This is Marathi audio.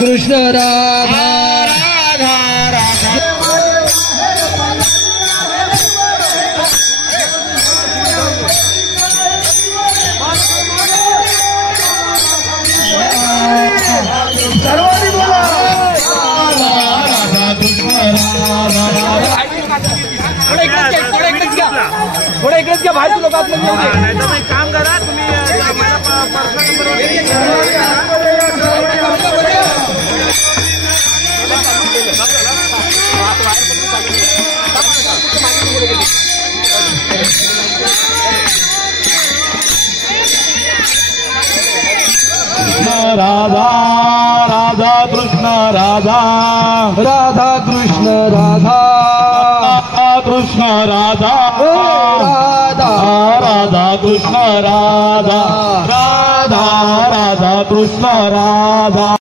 कृष्ण राधा राधा राधा थोड़ा इकडेच घ्या बाहेर लोक आतमध्ये येऊ दे. नाही तर एक काम करा तुम्ही माझ्या पर्सनल कृष्ण राधा राधा कृष्ण राधा राधा कृष्ण राधा कृष्ण राधा राधा राधा कृष्ण राधा राधा राधा कृष्ण राधा.